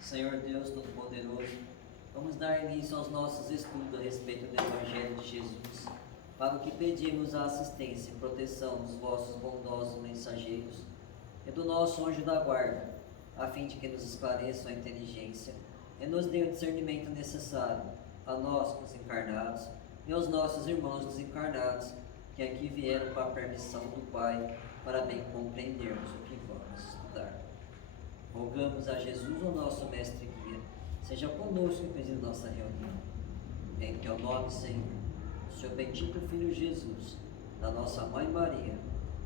Senhor Deus Todo-Poderoso, vamos dar início aos nossos estudos a respeito do Evangelho de Jesus, para o que pedimos a assistência e proteção dos vossos bondosos mensageiros e do nosso anjo da guarda, a fim de que nos esclareçam a inteligência e nos dê o discernimento necessário a nós, os encarnados, e aos nossos irmãos desencarnados, que aqui vieram com a permissão do Pai, para bem compreendermos o que vamos estudar. Rogamos a Jesus, o nosso mestre guia, seja conosco e preside nossa reunião. Em teu nome, Senhor, do seu bendito Filho Jesus, da nossa Mãe Maria,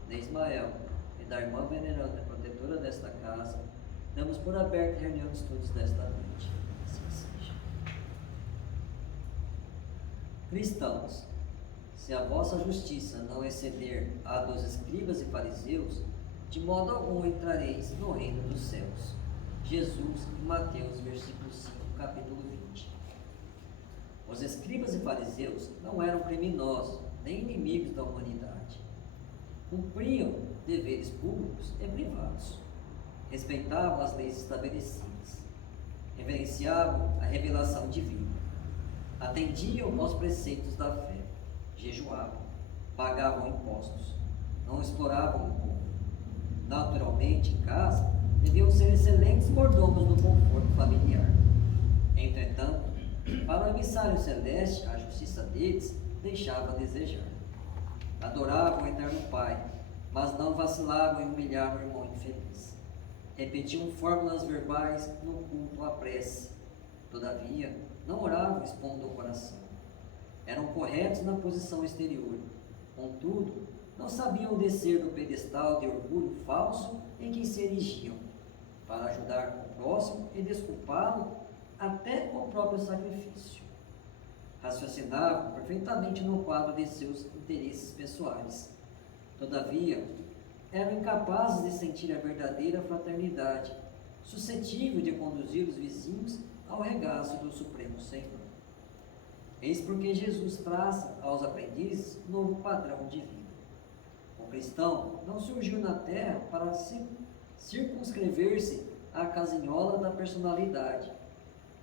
de Ismael e da irmã veneranda e protetora desta casa, damos por aberta a reunião de estudos desta noite. Assim seja. Cristãos, se a vossa justiça não exceder a dos escribas e fariseus, de modo algum entrareis no reino dos céus. Jesus, em Mateus, versículo 5, capítulo 20. Os escribas e fariseus não eram criminosos, nem inimigos da humanidade. Cumpriam deveres públicos e privados. Respeitavam as leis estabelecidas. Reverenciavam a revelação divina. Atendiam aos preceitos da fé. Jejuavam. Pagavam impostos. Não exploravam o povo. Naturalmente, em casa, deviam ser excelentes mordomos do conforto familiar. Entretanto, para o emissário celeste, a justiça deles deixava a desejar. Adoravam o eterno Pai, mas não vacilavam em humilhar o irmão infeliz. Repetiam fórmulas verbais no culto à prece. Todavia, não oravam expondo o coração. Eram corretos na posição exterior. Contudo, não sabiam descer do pedestal de orgulho falso em que se erigiam, para ajudar o próximo e desculpá-lo até com o próprio sacrifício. Raciocinavam perfeitamente no quadro de seus interesses pessoais. Todavia, eram incapazes de sentir a verdadeira fraternidade, suscetível de conduzir os vizinhos ao regaço do Supremo Senhor. Eis porque Jesus traça aos aprendizes um novo padrão de vida. O cristão não surgiu na terra para circunscrever-se à casinhola da personalidade.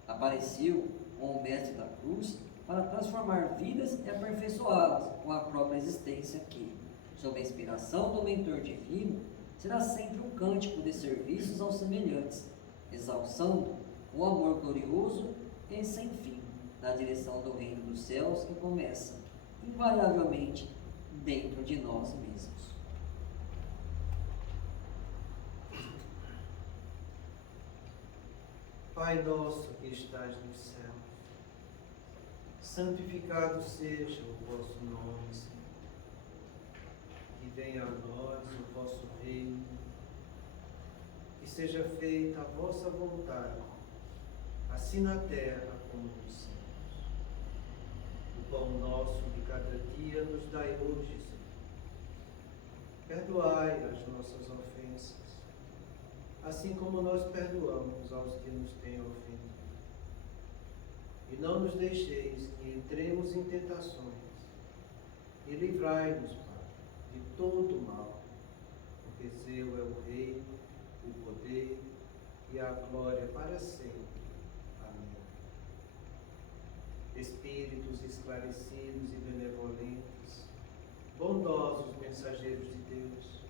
Apareceu como o mestre da cruz para transformar vidas e aperfeiçoá-las com a própria existência que, sob a inspiração do mentor divino, será sempre um cântico de serviços aos semelhantes, exalçando o amor glorioso e sem fim na direção do reino dos céus que começa, invariavelmente, dentro de nós mesmos. Pai nosso que estás no céu, santificado seja o vosso nome, Senhor. Que venha a nós o vosso reino, que seja feita a vossa vontade, assim na terra como nos céus. O pão nosso de cada dia nos dai hoje, Senhor. Perdoai as nossas ofensas, assim como nós perdoamos aos que nos têm ofendido. E não nos deixeis que entremos em tentações, e livrai-nos, Pai, de todo o mal, porque seu é o reino, o poder e a glória para sempre. Amém. Espíritos esclarecidos e benevolentes, bondosos mensageiros de Deus,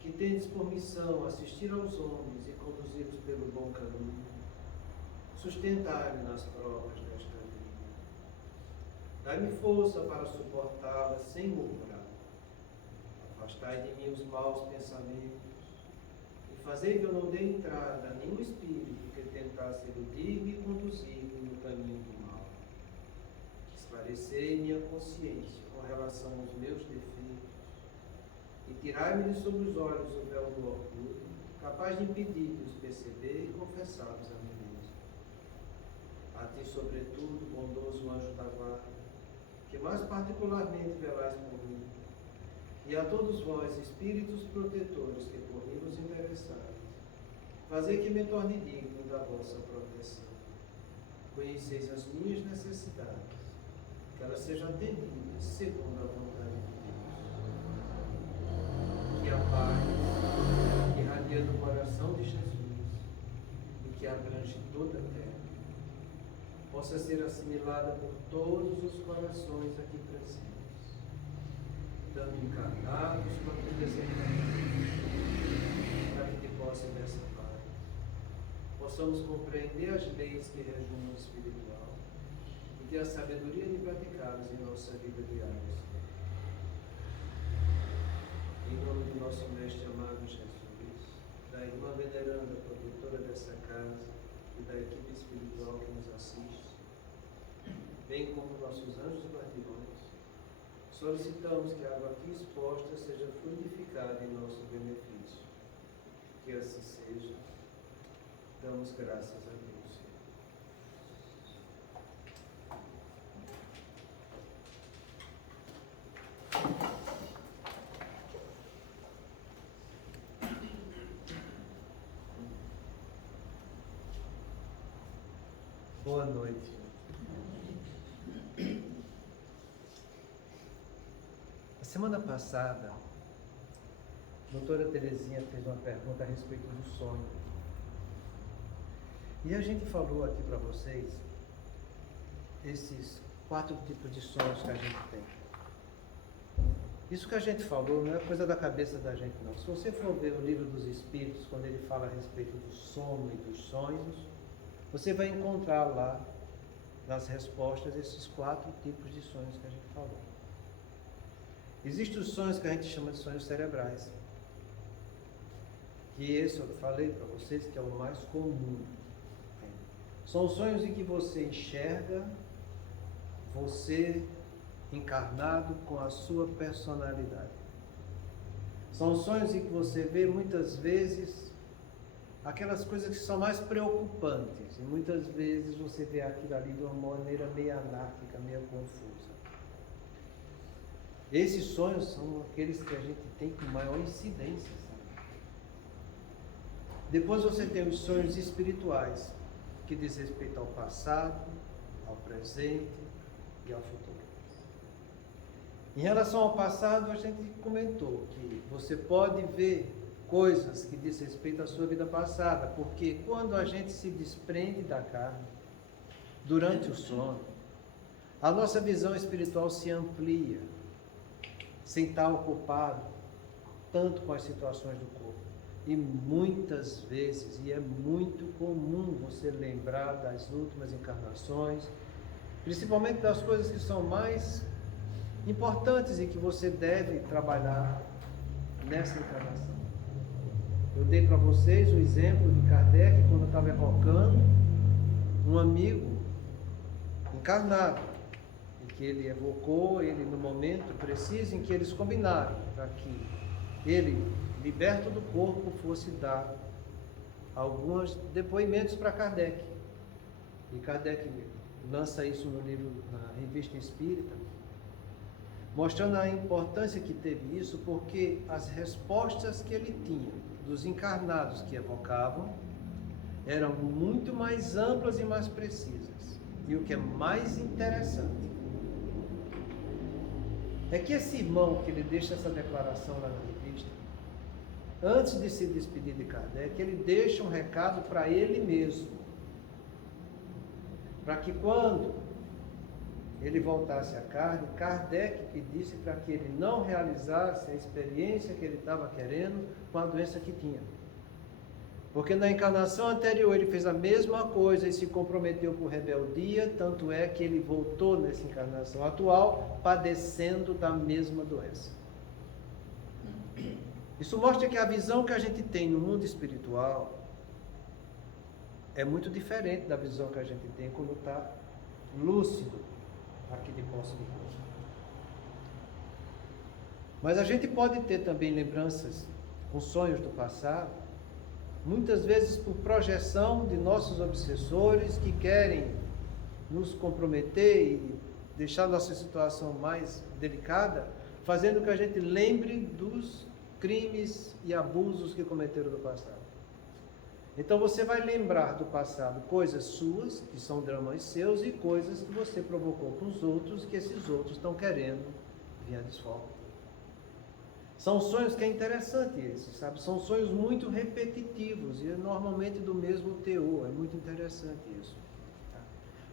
que tendes por missão assistir aos homens e conduzi-los pelo bom caminho, sustentai-me nas provas desta vida. Dai-me força para suportá-las sem murmurar. Afastai de mim os maus pensamentos e fazei que eu não dê entrada a nenhum espírito que tentasse iludir-me e conduzir-me no caminho do mal. Esclarecei minha consciência com relação aos meus defeitos e tirai-me de sobre os olhos o véu do orgulho, capaz de impedir de os perceber e confessá-los a mim mesmo. A ti, sobretudo, bondoso anjo da guarda, que mais particularmente velais por mim, e a todos vós, espíritos protetores que por mim vos interessais, fazei que me torne digno da vossa proteção. Conheceis as minhas necessidades, que elas sejam atendidas segundo a vontade de Deus. Que a paz que irradia do coração de Jesus e que a abrange toda a terra, possa ser assimilada por todos os corações aqui presentes, tanto encarnados quanto desencarnados, para que te possa dessa paz, possamos compreender as leis que regem o mundo espiritual e ter a sabedoria de praticá-las em nossa vida diária. Em nome do nosso Mestre amado Jesus, da irmã veneranda, produtora dessa casa e da equipe espiritual que nos assiste, bem como nossos anjos e guardiões, solicitamos que a água aqui exposta seja fluidificada em nosso benefício. Que assim seja. Damos graças a Deus. Boa noite. A semana passada, a doutora Terezinha fez uma pergunta a respeito do sonho. E a gente falou aqui para vocês esses 4 tipos de sonhos que a gente tem. Isso que a gente falou não é coisa da cabeça da gente, não. Se você for ver o Livro dos Espíritos, quando ele fala a respeito do sono e dos sonhos, você vai encontrar lá, nas respostas, esses 4 tipos de sonhos que a gente falou. Existem os sonhos que a gente chama de sonhos cerebrais. Que esse eu falei para vocês que é o mais comum. São sonhos em que você enxerga você encarnado com a sua personalidade. São sonhos em que você vê muitas vezes aquelas coisas que são mais preocupantes. E muitas vezes você vê aquilo ali de uma maneira meio anárquica, meio confusa. Esses sonhos são aqueles que a gente tem com maior incidência. Sabe? Depois você tem os sonhos espirituais, que diz respeito ao passado, ao presente e ao futuro. Em relação ao passado, a gente comentou que você pode ver coisas que diz respeito à sua vida passada, porque quando a gente se desprende da carne, durante o sono, a nossa visão espiritual se amplia, sem estar ocupado tanto com as situações do corpo. E muitas vezes, e é muito comum você lembrar das últimas encarnações, principalmente das coisas que são mais importantes e que você deve trabalhar nessa encarnação. Eu dei para vocês o exemplo de Kardec quando estava evocando um amigo encarnado, e que ele evocou ele no momento preciso em que eles combinaram para que ele, liberto do corpo, fosse dar alguns depoimentos para Kardec. E Kardec lança isso no livro, na Revista Espírita, mostrando a importância que teve isso, porque as respostas que ele tinha dos encarnados que evocavam eram muito mais amplas e mais precisas. E o que é mais interessante é que esse irmão que ele deixa essa declaração lá na revista, antes de se despedir de Kardec, ele deixa um recado para ele mesmo, para que quando ele voltasse à carne, Kardec pedisse para que ele não realizasse a experiência que ele estava querendo com a doença que tinha. Porque na encarnação anterior ele fez a mesma coisa e se comprometeu por rebeldia, tanto é que ele voltou nessa encarnação atual padecendo da mesma doença. Isso mostra que a visão que a gente tem no mundo espiritual é muito diferente da visão que a gente tem quando está lúcido aqui de posse do corpo. Mas a gente pode ter também lembranças com sonhos do passado, muitas vezes por projeção de nossos obsessores que querem nos comprometer e deixar nossa situação mais delicada, fazendo que a gente lembre dos crimes e abusos que cometeram no passado. Então você vai lembrar do passado coisas suas, que são dramas seus, e coisas que você provocou com os outros, que esses outros estão querendo vir a desfogo. São sonhos que é interessante esses, sabe? São sonhos muito repetitivos e normalmente do mesmo teor. É muito interessante isso. Tá?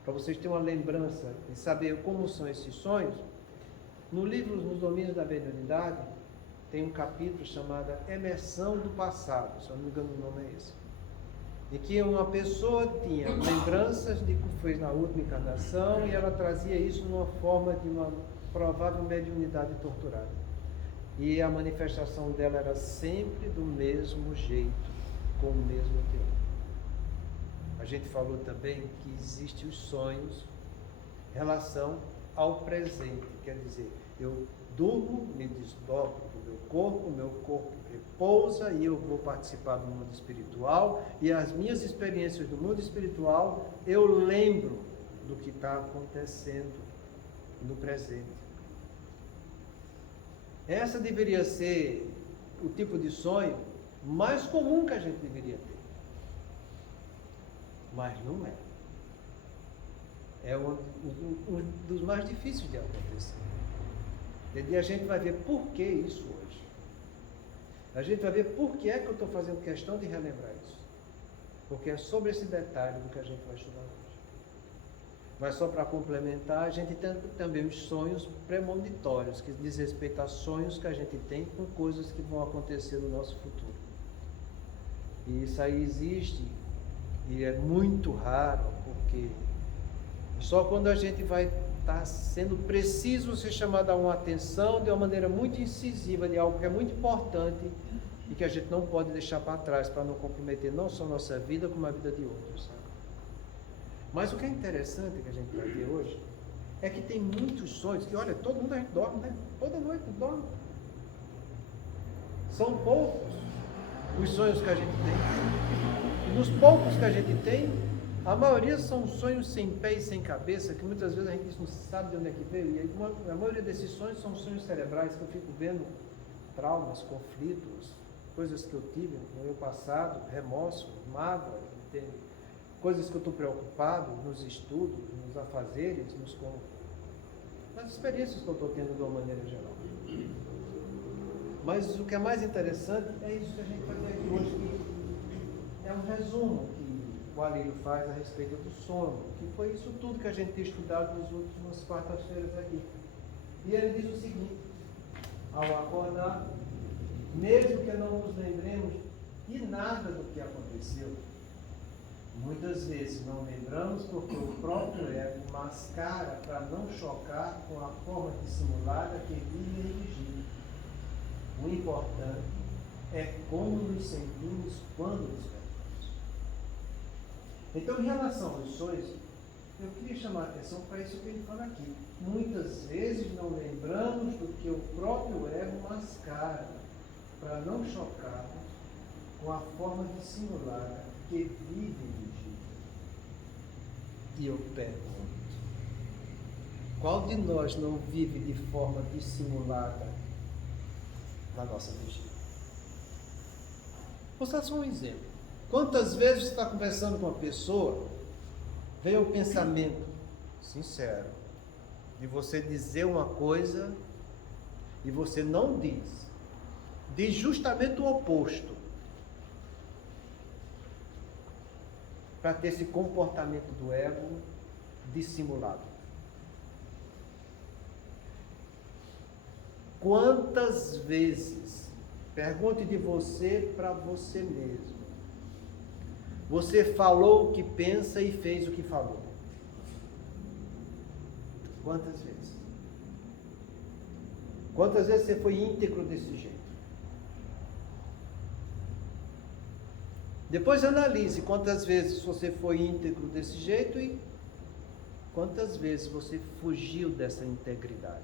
Para vocês terem uma lembrança e saber como são esses sonhos, no livro Nos Domínios da Mediunidade, tem um capítulo chamado Emersão do Passado, se eu não me engano o nome é esse. Em que uma pessoa tinha lembranças de que fez na última encarnação e ela trazia isso numa forma de uma provável mediunidade torturada. E a manifestação dela era sempre do mesmo jeito, com o mesmo teor. A gente falou também que existem os sonhos em relação ao presente, quer dizer, eu durmo, me desdobro do meu corpo repousa e eu vou participar do mundo espiritual e as minhas experiências do mundo espiritual eu lembro do que está acontecendo no presente. Essa deveria ser o tipo de sonho mais comum que a gente deveria ter. Mas não é. É um dos mais difíceis de acontecer. E a gente vai ver por que isso hoje. A gente vai ver por que é que eu estou fazendo questão de relembrar isso. Porque é sobre esse detalhe do que a gente vai estudar hoje. Mas só para complementar, a gente tem também os sonhos premonitórios, que diz respeito a sonhos que a gente tem com coisas que vão acontecer no nosso futuro. E isso aí existe, e é muito raro, porque só quando a gente vai estar sendo preciso ser chamado a uma atenção de uma maneira muito incisiva, de algo que é muito importante e que a gente não pode deixar para trás, para não comprometer não só a nossa vida, como a vida de outros, sabe? Mas o que é interessante que a gente vai ver hoje é que tem muitos sonhos que, olha, todo mundo a gente dorme, né? Toda noite dorme. São poucos os sonhos que a gente tem. E dos poucos que a gente tem, a maioria são sonhos sem pé e sem cabeça, que muitas vezes a gente não sabe de onde é que veio. E a maioria desses sonhos são sonhos cerebrais, que eu fico vendo traumas, conflitos, coisas que eu tive no meu passado, remorso, mágoa, entende? Coisas que eu estou preocupado nos estudos, nos afazeres, nas experiências que eu estou tendo de uma maneira geral. Mas o que é mais interessante é isso que a gente vai ver aqui hoje, que é um resumo que o Alírio faz a respeito do sono, que foi isso tudo que a gente tem estudado nas últimas quartas-feiras aqui. E ele diz o seguinte: ao acordar, mesmo que não nos lembremos de nada do que aconteceu, muitas vezes não lembramos porque o próprio ego mascara para não chocar com a forma dissimulada que vive erigida. O importante é como nos sentimos quando despertamos. Então, em relação aos sonhos, eu queria chamar a atenção para isso que ele fala aqui. Muitas vezes não lembramos do que o próprio ego mascara para não chocarmos com a forma dissimulada que vive erigida. E eu pergunto, qual de nós não vive de forma dissimulada na nossa vigília? Vou dar só um exemplo. Quantas vezes você está conversando com uma pessoa, vem o pensamento sincero de você dizer uma coisa e você não diz justamente o oposto, para ter esse comportamento do ego dissimulado. Quantas vezes, pergunte de você para você mesmo, você falou o que pensa e fez o que falou? Quantas vezes? Quantas vezes você foi íntegro desse jeito? Depois analise quantas vezes você foi íntegro desse jeito e quantas vezes você fugiu dessa integridade.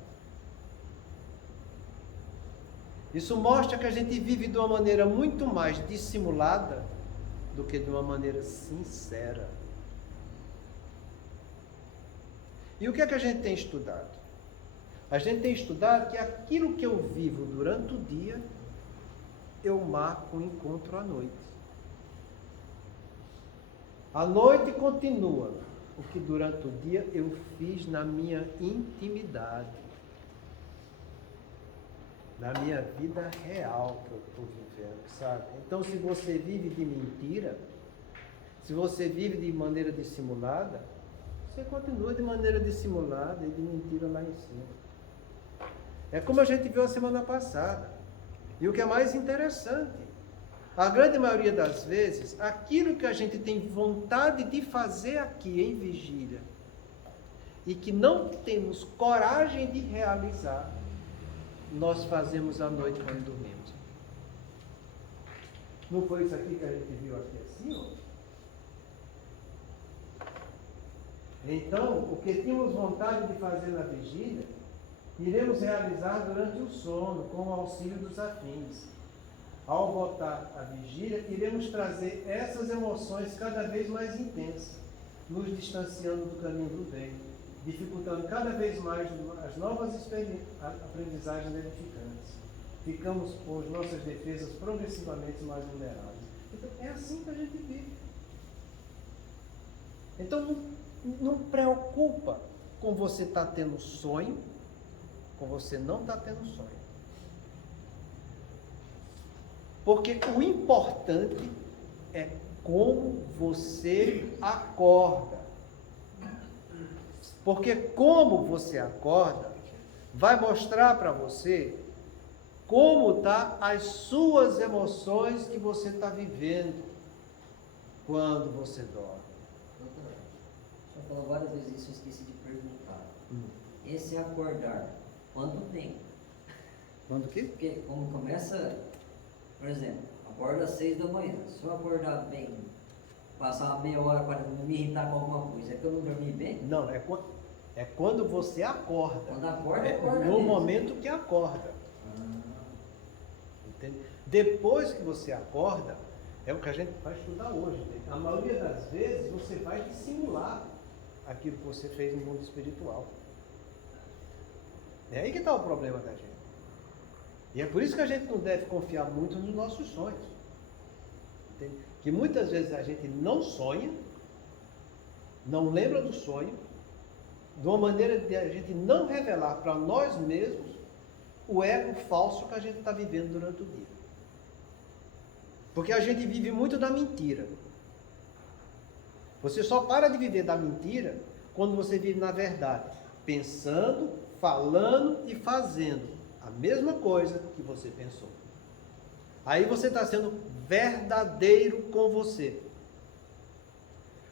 Isso mostra que a gente vive de uma maneira muito mais dissimulada do que de uma maneira sincera. E o que é que a gente tem estudado? A gente tem estudado que aquilo que eu vivo durante o dia, eu marco o encontro à noite. A noite continua o que durante o dia eu fiz na minha intimidade. na minha vida real que eu estou vivendo, sabe? Então, se você vive de mentira, se você vive de maneira dissimulada, você continua de maneira dissimulada e de mentira lá em cima. É como a gente viu a semana passada. E o que é mais interessante, a grande maioria das vezes, aquilo que a gente tem vontade de fazer aqui em vigília e que não temos coragem de realizar, nós fazemos à noite quando dormimos. Não foi isso aqui que a gente viu aqui assim, ó? Então, o que tínhamos vontade de fazer na vigília, iremos realizar durante o sono, com o auxílio dos afins. Ao voltar à vigília, iremos trazer essas emoções cada vez mais intensas, nos distanciando do caminho do bem, dificultando cada vez mais as novas aprendizagens edificantes. Ficamos com as nossas defesas progressivamente mais vulneráveis. Então, é assim que a gente vive. Então, não preocupa com você estar tendo sonho, com você não estar tendo sonho. Porque o importante é como você acorda. Porque como você acorda vai mostrar para você como tá as suas emoções que você está vivendo quando você dorme. Doutor, já falou várias vezes isso, eu esqueci de perguntar. Esse acordar, quanto tempo? Quando que? Porque como começa, por exemplo, acorda às 6 da manhã. Se eu acordar bem, passar uma meia hora para me irritar com alguma coisa, é que eu não dormi bem? Não, é quando você acorda. Quando acorda, acorda no mesmo. momento que acorda. Entende? Depois que você acorda, é o que a gente vai estudar hoje. Entende? A maioria das vezes você vai dissimular aquilo que você fez no mundo espiritual. É aí que está o problema da gente. E é por isso que a gente não deve confiar muito nos nossos sonhos. Entende? Que muitas vezes a gente não sonha, não lembra do sonho, de uma maneira de a gente não revelar para nós mesmos o ego falso que a gente está vivendo durante o dia. Porque a gente vive muito da mentira. Você só para de viver da mentira quando você vive na verdade, pensando, falando e fazendo a mesma coisa que você pensou. Aí você está sendo verdadeiro com você.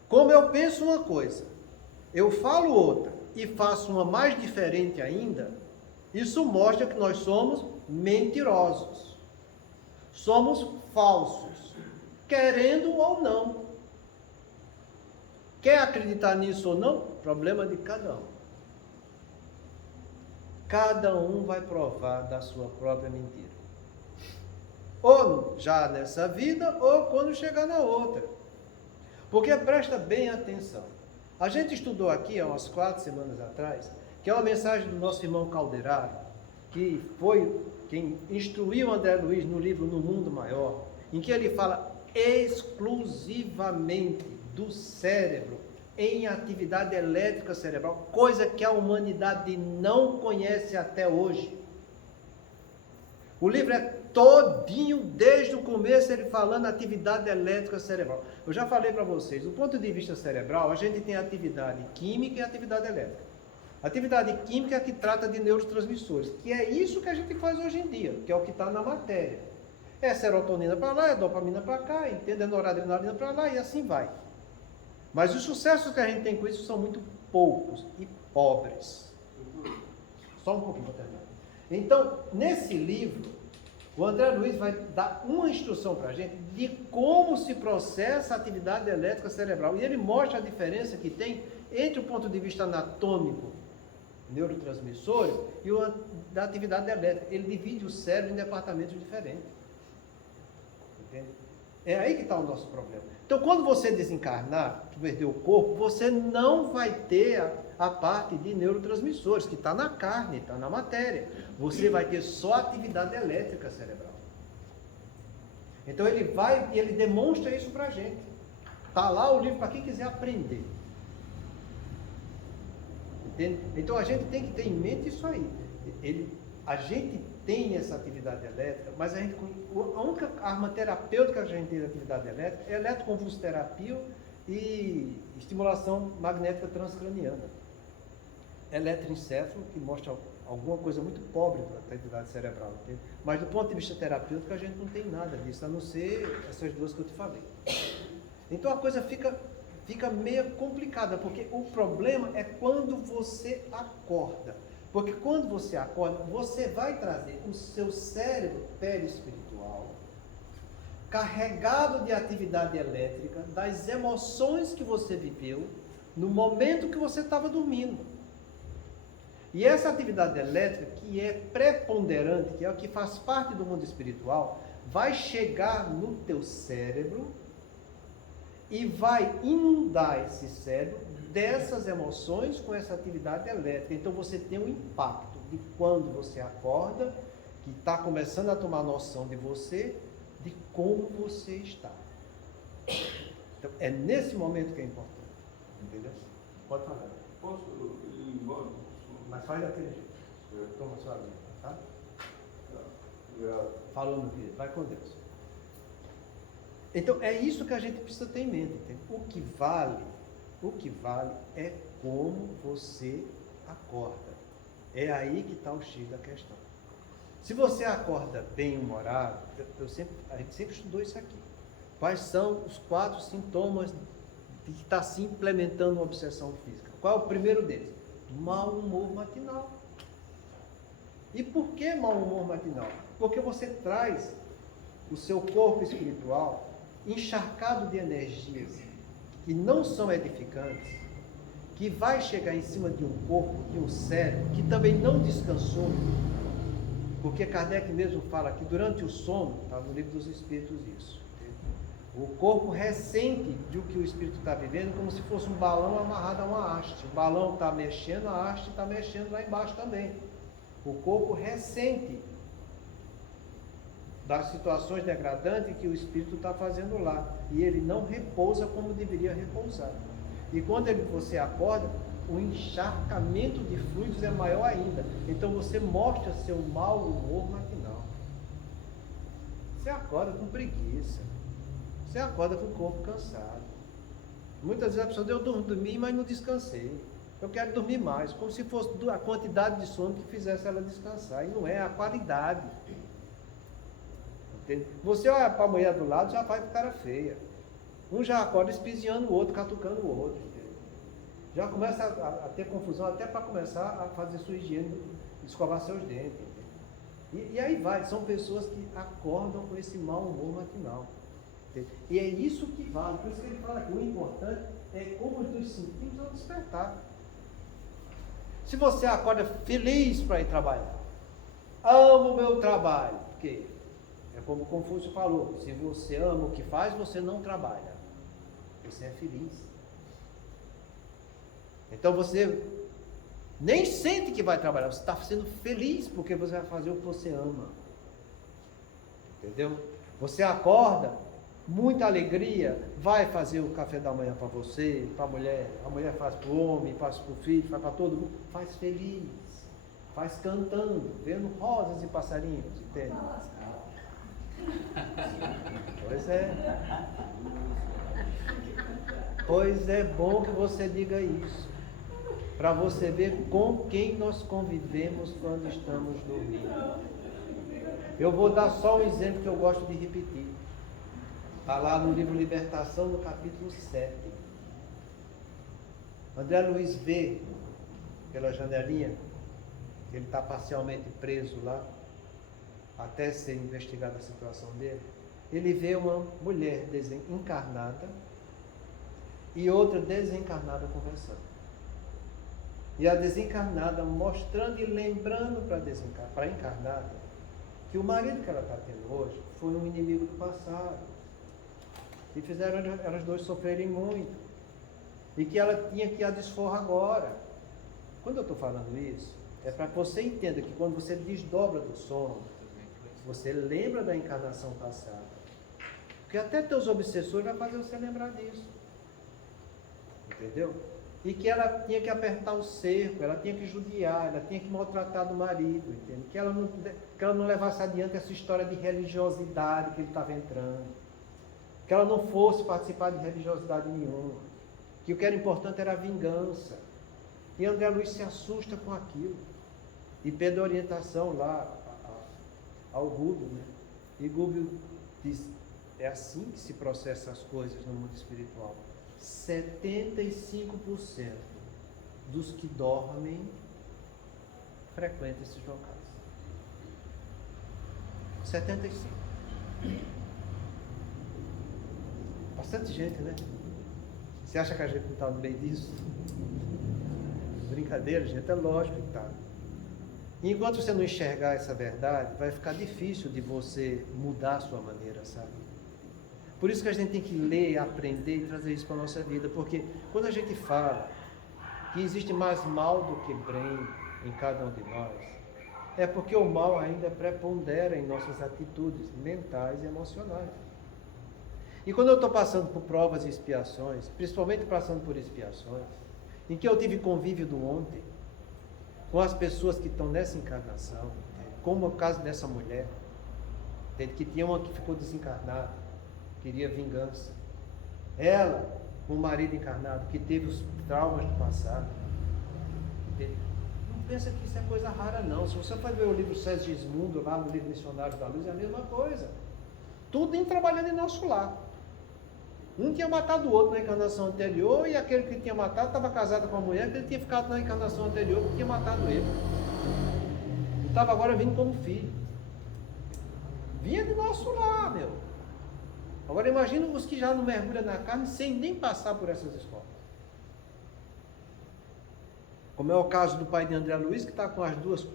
Como eu penso uma coisa, eu falo outra e faço uma mais diferente ainda, isso mostra que nós somos mentirosos. Somos falsos, querendo ou não. Quer acreditar nisso ou não? Problema de cada um. Cada um vai provar da sua própria mentira. Ou já nessa vida, ou quando chegar na outra. Porque presta bem atenção. A gente estudou aqui, há umas 4 semanas atrás, que é uma mensagem do nosso irmão Calderaro, que foi quem instruiu André Luiz no livro No Mundo Maior, em que ele fala exclusivamente do cérebro em atividade elétrica cerebral, coisa que a humanidade não conhece até hoje. O livro é todinho, desde o começo, ele falando atividade elétrica cerebral. Eu já falei para vocês, do ponto de vista cerebral, a gente tem atividade química e atividade elétrica. Atividade química é a que trata de neurotransmissores, que é isso que a gente faz hoje em dia, que é o que está na matéria. É serotonina para lá, é dopamina para cá, entende? É noradrenalina para lá e assim vai. Mas os sucessos que a gente tem com isso são muito poucos e pobres. Só um pouquinho para terminar. Então, nesse livro, o André Luiz vai dar uma instrução para a gente de como se processa a atividade elétrica cerebral. E ele mostra a diferença que tem entre o ponto de vista anatômico, neurotransmissores, e o da atividade elétrica. Ele divide o cérebro em departamentos diferentes. Entende? É aí que está o nosso problema. Então, quando você desencarnar, perder o corpo, você não vai ter a parte de neurotransmissores, que está na carne, está na matéria. Você vai ter só atividade elétrica cerebral. Então, ele demonstra isso para a gente. Está lá o livro para quem quiser aprender. Entende? Então, a gente tem que ter em mente isso aí. A gente tem essa atividade elétrica, mas a única arma terapêutica que a gente tem da atividade elétrica é eletroconvulsoterapia e estimulação magnética transcraniana. Eletroencefalo, que mostra alguma coisa muito pobre da atividade cerebral, entende? Mas do ponto de vista terapêutico a gente não tem nada disso, a não ser essas duas que eu te falei. Então a coisa fica meio complicada, porque o problema é quando você acorda. Porque quando você acorda, você vai trazer o seu cérebro perispiritual carregado de atividade elétrica, das emoções que você viveu no momento que você estava dormindo. E essa atividade elétrica, que é preponderante, que é o que faz parte do mundo espiritual, vai chegar no teu cérebro e vai inundar esse cérebro dessas emoções com essa atividade elétrica. Então você tem um impacto de quando você acorda, que está começando a tomar noção de você, de como você está. Então é nesse momento que é importante. Entendeu? Pode falar. Posso ir embora? Mas faz daquele jeito. Toma sua vida, tá? Obrigado. Falou no vídeo. Vai com Deus. Então é isso que a gente precisa ter em mente. Entende? O que vale é como você acorda. É aí que está o X da questão. Se você acorda bem-humorado, a gente sempre estudou isso aqui. Quais são os 4 sintomas de que está se implementando uma obsessão física? Qual é o primeiro deles? Mau humor matinal. E por que mau humor matinal? Porque você traz o seu corpo espiritual encharcado de energias que não são edificantes, que vai chegar em cima de um corpo, de um cérebro, que também não descansou, porque Kardec mesmo fala que durante o sono, está no Livro dos Espíritos isso, o corpo ressente do que o espírito está vivendo como se fosse um balão amarrado a uma haste. O balão está mexendo, a haste está mexendo lá embaixo também. O corpo ressente das situações degradantes que o espírito está fazendo lá. E ele não repousa como deveria repousar. E quando você acorda, o encharcamento de fluidos é maior ainda. Então você mostra seu mau humor matinal. Você acorda com preguiça. Você acorda com o corpo cansado. Muitas vezes a pessoa diz, eu dormi, mas não descansei. Eu quero dormir mais, como se fosse a quantidade de sono que fizesse ela descansar. E não é a qualidade. Entende? Você olha para a mulher do lado, já faz com cara feia. Um já acorda espiziando o outro, catucando o outro. Entende? Já começa a ter confusão até para começar a fazer sua higiene, escovar seus dentes. E aí vai, são pessoas que acordam com esse mau humor matinal. E é isso que vale. Por isso que ele fala que o importante é como nos sentimos ao despertar. Se você acorda feliz para ir trabalhar, amo o meu trabalho, porque é como Confúcio falou, se você ama o que faz, você não trabalha, você é feliz. Então você nem sente que vai trabalhar, você está sendo feliz porque você vai fazer o que você ama. Entendeu? Você acorda, muita alegria, vai fazer o café da manhã para você, para a mulher faz para o homem, faz para o filho, faz para todo mundo, faz feliz, faz cantando, vendo rosas e passarinhos, entende? Pois é. Pois é bom que você diga isso, para você ver com quem nós convivemos quando estamos dormindo. Eu vou dar só um exemplo que eu gosto de repetir. Está lá no livro Libertação, no capítulo 7. André Luiz vê, pela janelinha, que ele está parcialmente preso lá, até ser investigada a situação dele. Ele vê uma mulher encarnada e outra desencarnada conversando. E a desencarnada mostrando e lembrando para a encarnada que o marido que ela está tendo hoje foi um inimigo do passado. E fizeram elas duas sofrerem muito. E que ela tinha que a desforra agora. Quando eu estou falando isso, é para que você entenda que quando você desdobra do sono, você lembra da encarnação passada. Porque até teus obsessores vão fazer você lembrar disso. Entendeu? e que ela tinha que apertar o cerco, ela tinha que judiar, ela tinha que maltratar do marido, entende? Que ela não levasse adiante essa história de religiosidade que ele estava entrando, que ela não fosse participar de religiosidade nenhuma, que o que era importante era a vingança. E André Luiz se assusta com aquilo e pede orientação lá ao Rubio, né? E Rubio diz: é assim que se processa as coisas no mundo espiritual. 75% dos que dormem frequentam esses locais. 75%. Bastante gente, né? Você acha que a gente não está no meio disso? Brincadeira, gente, é lógico que está. E enquanto você não enxergar essa verdade, vai ficar difícil de você mudar a sua maneira, sabe? Por isso que a gente tem que ler, aprender e trazer isso para a nossa vida, porque quando a gente fala que existe mais mal do que bem em cada um de nós, é porque o mal ainda prepondera em nossas atitudes mentais e emocionais. E quando eu estou passando por provas e expiações, principalmente passando por expiações, em que eu tive convívio do ontem, com as pessoas que estão nessa encarnação, como o caso dessa mulher, que tinha uma que ficou desencarnada, queria vingança. Ela, com o marido encarnado, que teve os traumas do passado. Não pensa que isso é coisa rara, não. Se você for ver o livro César Gismundo, lá no livro Missionários da Luz, é a mesma coisa. Tudo em trabalhando em nosso lar. Um tinha matado o outro na encarnação anterior, e aquele que tinha matado estava casado com a mulher que ele tinha ficado na encarnação anterior que tinha matado ele. E estava agora vindo como filho. Vinha de nosso lar, meu. Agora imagina os que já não mergulham na carne sem nem passar por essas escolas. Como é o caso do pai de André Luiz, que está com as duas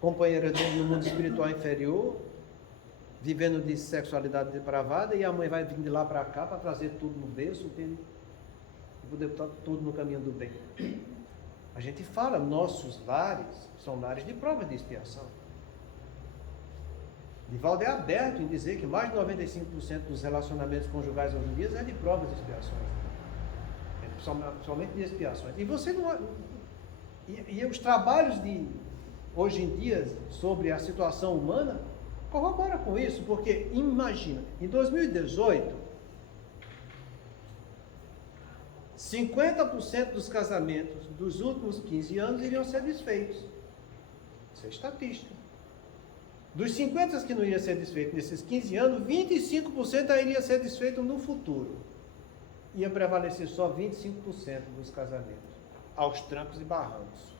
companheiras dele no mundo espiritual inferior, vivendo de sexualidade depravada, e a mãe vai vir de lá para cá para trazer tudo no berço dele, e poder botar tudo no caminho do bem. A gente fala, nossos lares são lares de prova de expiação. Divaldo é aberto em dizer que mais de 95% dos relacionamentos conjugais hoje em dia é de provas de expiações. Somente de expiações. E você não. E os trabalhos de hoje em dia sobre a situação humana corrobora com isso, porque imagina, em 2018, 50% dos casamentos dos últimos 15 anos iriam ser desfeitos. Isso é estatística. Dos 50 que não iria ser desfeito nesses 15 anos, 25% iria ser desfeito no futuro. Ia prevalecer só 25% dos casamentos, aos trancos e barrancos.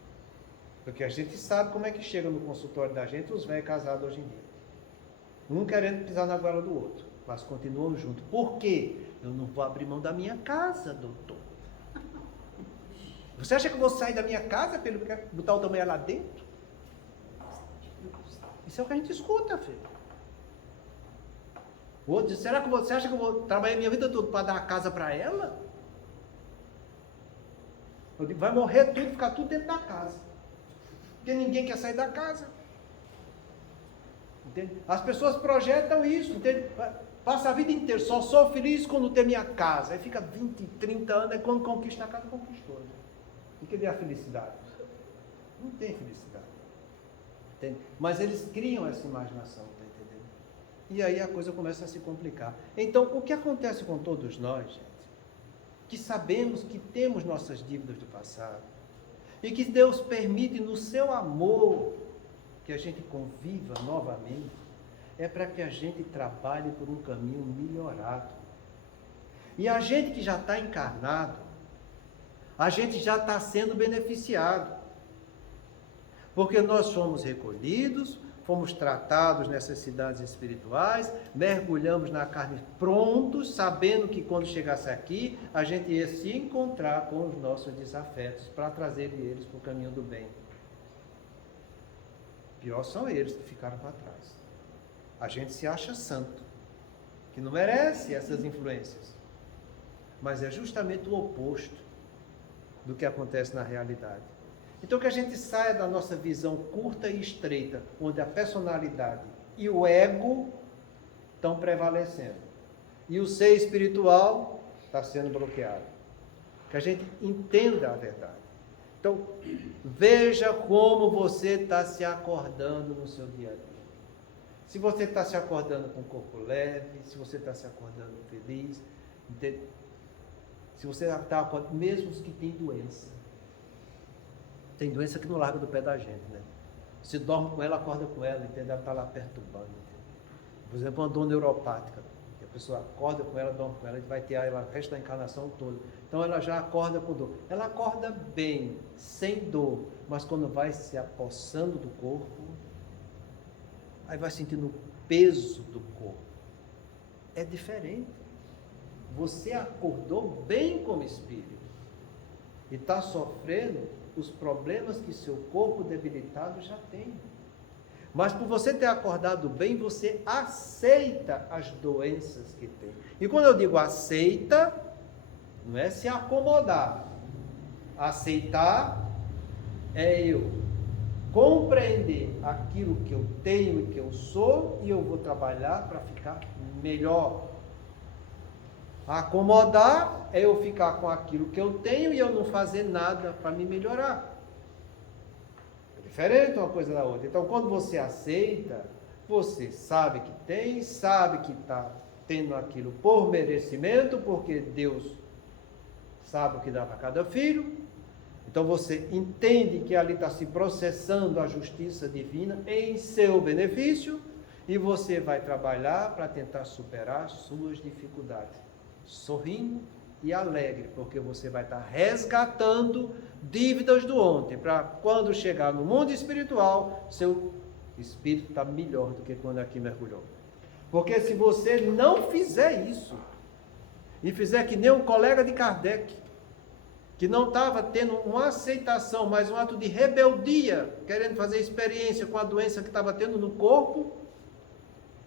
Porque a gente sabe como é que chega no consultório da gente os velhos casados hoje em dia. Um querendo pisar na goela do outro, mas continuam juntos. Por quê? Eu não vou abrir mão da minha casa, doutor. Você acha que eu vou sair da minha casa para ele botar outra mulher lá dentro? Isso é o que a gente escuta, filho. O outro diz: será que você acha que eu vou trabalhar minha vida toda para dar a casa para ela? Eu digo: vai morrer tudo, ficar tudo dentro da casa. Porque ninguém quer sair da casa. Entende? As pessoas projetam isso, entende? Passa a vida inteira, só sou feliz quando tem minha casa. Aí fica 20, 30 anos, aí quando conquista a casa, conquistou. Né? E cadê a felicidade? Não tem felicidade. Entende? Mas eles criam essa imaginação, tá entendendo? E aí a coisa começa a se complicar. Então, o que acontece com todos nós, gente, que sabemos que temos nossas dívidas do passado, e que Deus permite no seu amor que a gente conviva novamente, é para que a gente trabalhe por um caminho melhorado. E a gente que já está encarnado, a gente já está sendo beneficiado. Porque nós fomos recolhidos, fomos tratados nessas cidades espirituais, mergulhamos na carne prontos, sabendo que quando chegasse aqui, a gente ia se encontrar com os nossos desafetos, para trazer eles para o caminho do bem. Pior são eles que ficaram para trás. A gente se acha santo, que não merece essas influências. Mas é justamente o oposto do que acontece na realidade. Então que a gente saia da nossa visão curta e estreita, onde a personalidade e o ego estão prevalecendo. E o ser espiritual está sendo bloqueado. que a gente entenda a verdade. Então, veja como você está se acordando no seu dia a dia. Se você está se acordando com o corpo leve, se você está se acordando feliz, entende? Se você está acordando, mesmo os que têm doença. Tem doença que não larga do pé da gente, né? Você dorme com ela, acorda com ela, entende? Ela está lá perturbando. Entende? Por exemplo, uma dor neuropática. A pessoa acorda com ela, dorme com ela, vai ter ela o resto da encarnação toda. Então ela já acorda com dor. Ela acorda bem, sem dor, mas quando vai se apossando do corpo, aí vai sentindo o peso do corpo. É diferente. Você acordou bem como espírito e está sofrendo os problemas que seu corpo debilitado já tem. Mas por você ter acordado bem, você aceita as doenças que tem. E quando eu digo aceita, não é se acomodar. Aceitar é eu compreender aquilo que eu tenho e que eu sou, e eu vou trabalhar para ficar melhor. Acomodar é eu ficar com aquilo que eu tenho e eu não fazer nada para me melhorar. É diferente uma coisa da outra. Então, quando você aceita, você sabe que tem, sabe que está tendo aquilo por merecimento, porque Deus sabe o que dá para cada filho. Então, você entende que ali está se processando a justiça divina em seu benefício, e você vai trabalhar para tentar superar suas dificuldades, sorrindo e alegre, porque você vai estar resgatando dívidas do ontem, para quando chegar no mundo espiritual, seu espírito está melhor do que quando aqui mergulhou. Porque se você não fizer isso, e fizer que nem um colega de Kardec, que não estava tendo uma aceitação, mas um ato de rebeldia, querendo fazer experiência com a doença que estava tendo no corpo,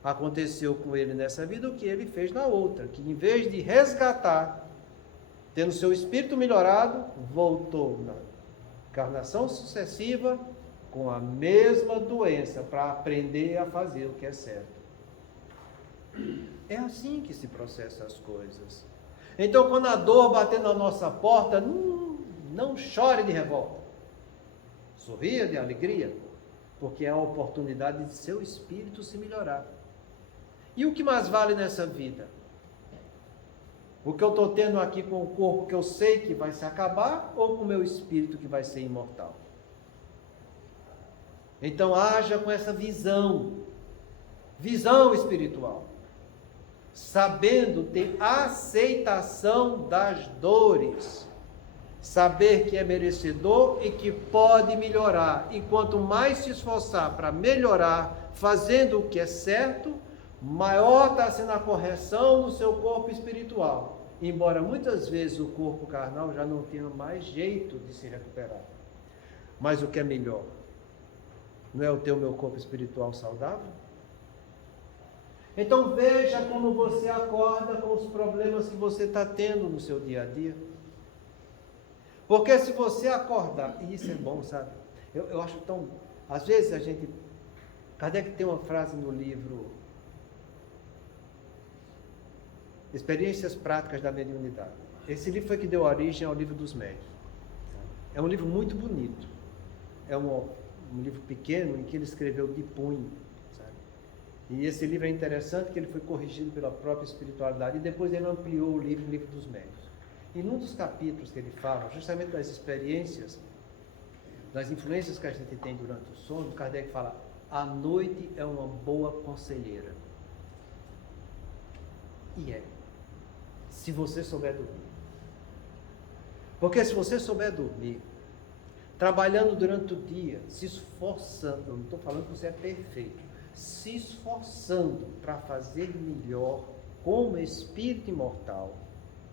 aconteceu com ele nessa vida o que ele fez na outra, que em vez de resgatar, tendo seu espírito melhorado, voltou na encarnação sucessiva com a mesma doença, para aprender a fazer o que é certo. É assim que se processa as coisas. Então, quando a dor bater na nossa porta, não chore de revolta. Sorria de alegria, porque é a oportunidade de seu espírito se melhorar. E o que mais vale nessa vida? O que eu estou tendo aqui com o corpo que eu sei que vai se acabar, ou com o meu espírito que vai ser imortal? Então, haja com essa visão espiritual, sabendo ter aceitação das dores, saber que é merecedor e que pode melhorar, e quanto mais se esforçar para melhorar, fazendo o que é certo, maior está sendo a correção no seu corpo espiritual, embora muitas vezes o corpo carnal já não tenha mais jeito de se recuperar. Mas o que é melhor? Não é o teu meu corpo espiritual saudável? Então veja como você acorda com os problemas que você está tendo no seu dia a dia. Porque se você acordar, e isso é bom, sabe? Eu acho tão... Às vezes a gente... Kardec tem uma frase no livro Experiências Práticas da Mediunidade. Esse livro foi que deu origem ao livro dos médiuns. É um livro muito bonito. É um livro pequeno em que ele escreveu de punho. E esse livro é interessante que ele foi corrigido pela própria espiritualidade e depois ele ampliou o livro dos médiuns. E num dos capítulos que ele fala justamente das experiências, das influências que a gente tem durante o sono, Kardec fala: a noite é uma boa conselheira. E é, se você souber dormir. Porque se você souber dormir, trabalhando durante o dia, se esforçando, eu não estou falando que você é perfeito, se esforçando para fazer melhor como espírito imortal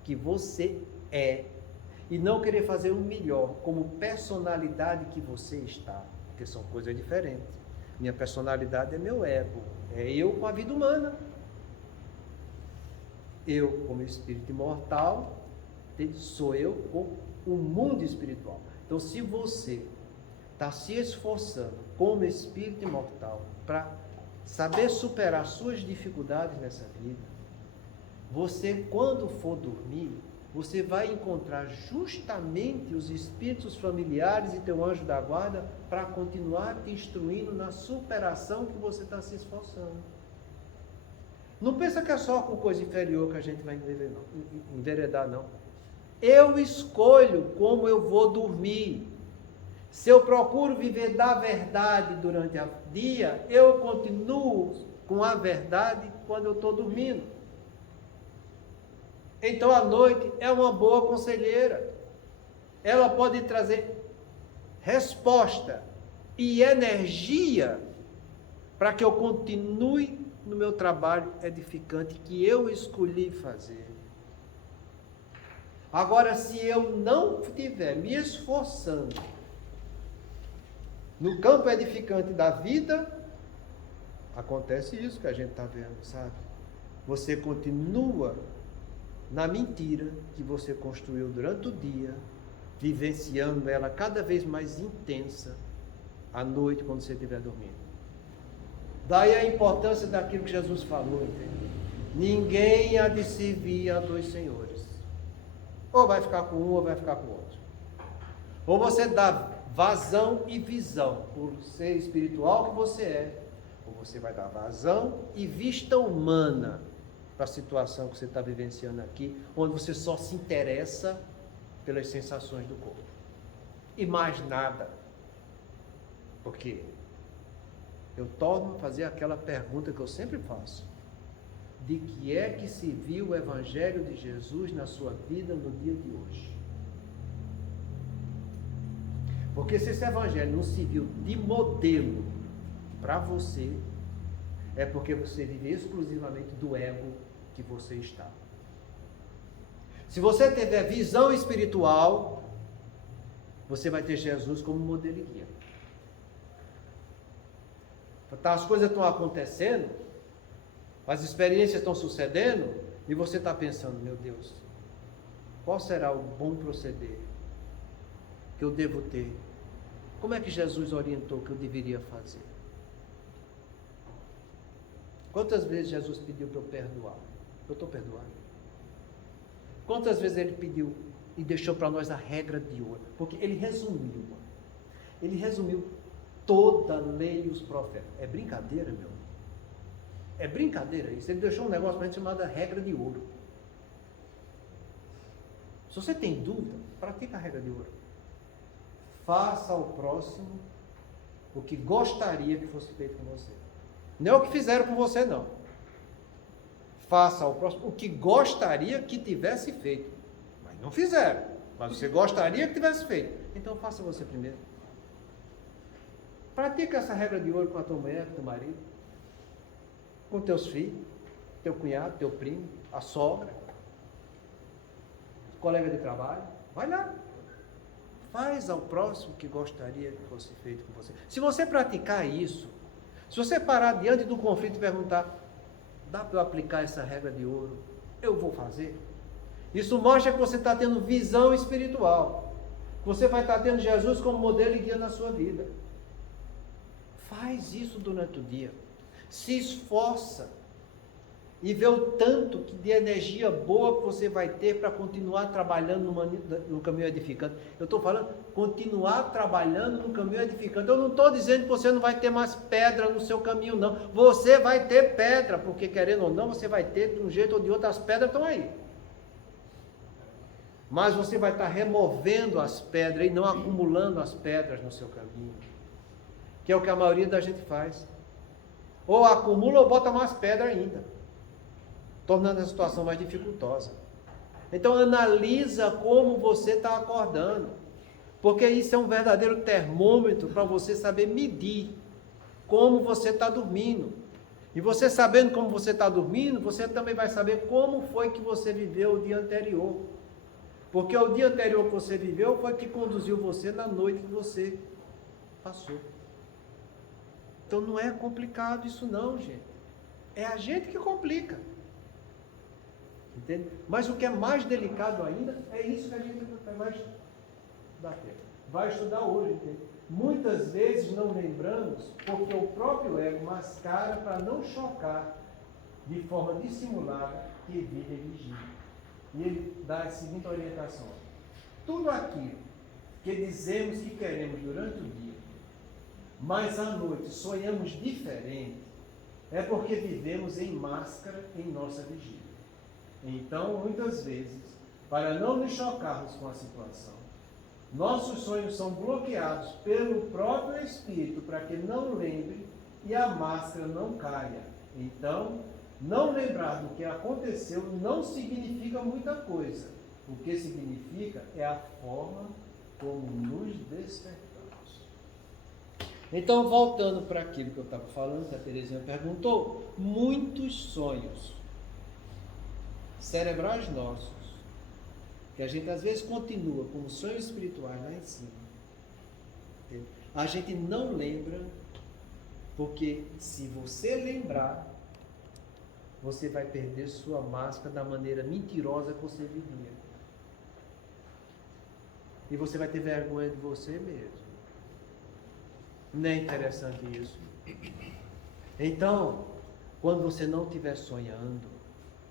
que você é, e não querer fazer o melhor como personalidade que você está, porque são coisas diferentes. Minha personalidade é meu ego, é eu com a vida humana. Eu como espírito imortal, sou eu com o mundo espiritual. Então, se você está se esforçando como espírito imortal para saber superar suas dificuldades nessa vida, você, quando for dormir, você vai encontrar justamente os espíritos familiares e teu anjo da guarda para continuar te instruindo na superação que você está se esforçando. Não pensa que é só com coisa inferior que a gente vai enveredar, não. Eu escolho como eu vou dormir. Se eu procuro viver da verdade durante o dia, eu continuo com a verdade quando eu estou dormindo. Então a noite é uma boa conselheira. Ela pode trazer resposta e energia para que eu continue no meu trabalho edificante que eu escolhi fazer. Agora, se eu não estiver me esforçando no campo edificante da vida, acontece isso que a gente está vendo, sabe? Você continua na mentira que você construiu durante o dia, vivenciando ela cada vez mais intensa à noite, quando você estiver dormindo. Daí a importância daquilo que Jesus falou, entendeu? Ninguém há de servir a dois senhores. Ou vai ficar com um, ou vai ficar com o outro. Ou você dá vazão e visão por ser espiritual que você é, ou você vai dar vazão e vista humana para a situação que você está vivenciando aqui, onde você só se interessa pelas sensações do corpo. E mais nada. Por quê? Eu torno a fazer aquela pergunta que eu sempre faço. De que é que se viu o Evangelho de Jesus na sua vida no dia de hoje? Porque se esse Evangelho não se viu de modelo para você, é porque você vive exclusivamente do ego que você está. Se você tiver visão espiritual, você vai ter Jesus como modelo e guia. As coisas estão acontecendo, as experiências estão sucedendo, e você está pensando, meu Deus, qual será o bom proceder que eu devo ter? Como é que Jesus orientou que eu deveria fazer? Quantas vezes Jesus pediu para eu perdoar? Eu estou perdoando. Quantas vezes ele pediu e deixou para nós a regra de ouro? Porque ele resumiu toda a lei e os profetas. É brincadeira, meu? É brincadeira isso. Ele deixou um negócio para a gente chamado regra de ouro. Se você tem dúvida, pratica a regra de ouro. Faça ao próximo o que gostaria que fosse feito com você. Não é o que fizeram com você, não. Faça ao próximo o que gostaria que tivesse feito. Mas não fizeram. Mas você gostaria que tivesse feito. Então faça você primeiro. Pratica essa regra de ouro com a tua mulher, com o teu marido, com teus filhos, teu cunhado, teu primo, a sogra, colega de trabalho. Vai lá. Faz ao próximo o que gostaria que fosse feito com você. Se você praticar isso, se você parar diante do conflito e perguntar, dá para eu aplicar essa regra de ouro? Eu vou fazer. Isso mostra que você está tendo visão espiritual. Você vai estar tendo Jesus como modelo e guia na sua vida. Faz isso durante o dia. Se esforça. E vê o tanto de energia boa que você vai ter para continuar trabalhando no caminho edificante. Eu estou falando, continuar trabalhando no caminho edificante. Eu não estou dizendo que você não vai ter mais pedra no seu caminho, não. Você vai ter pedra, porque querendo ou não, você vai ter de um jeito ou de outro, as pedras estão aí. Mas você vai estar removendo as pedras e não acumulando as pedras no seu caminho. Que é o que a maioria da gente faz. Ou acumula ou bota mais pedra ainda, tornando a situação mais dificultosa. Então analisa como você está acordando, porque isso é um verdadeiro termômetro para você saber medir como você está dormindo. E você sabendo como você está dormindo, você também vai saber como foi que você viveu o dia anterior. Porque o dia anterior que você viveu foi que conduziu você na noite que você passou. Então não é complicado isso não, gente. É a gente que complica. Entende? Mas o que é mais delicado ainda é isso que a gente vai estudar hoje. Entende? Muitas vezes não lembramos porque o próprio ego mascara para não chocar de forma dissimulada que vida é vigília. E ele dá a seguinte orientação: tudo aquilo que dizemos que queremos durante o dia, mas à noite sonhamos diferente, é porque vivemos em máscara em nossa vigília. Então, muitas vezes, para não nos chocarmos com a situação, nossos sonhos são bloqueados pelo próprio Espírito para que não lembre e a máscara não caia. Então, não lembrar do que aconteceu não significa muita coisa. O que significa é a forma como nos despertamos. Então, voltando para aquilo que eu estava falando, que a Terezinha perguntou, muitos sonhos cerebrais nossos, que a gente às vezes continua com sonhos espirituais lá em cima, entendeu? A gente não lembra, porque se você lembrar, você vai perder sua máscara da maneira mentirosa que você vivia. E você vai ter vergonha de você mesmo. Não é interessante isso? Então, quando você não estiver sonhando,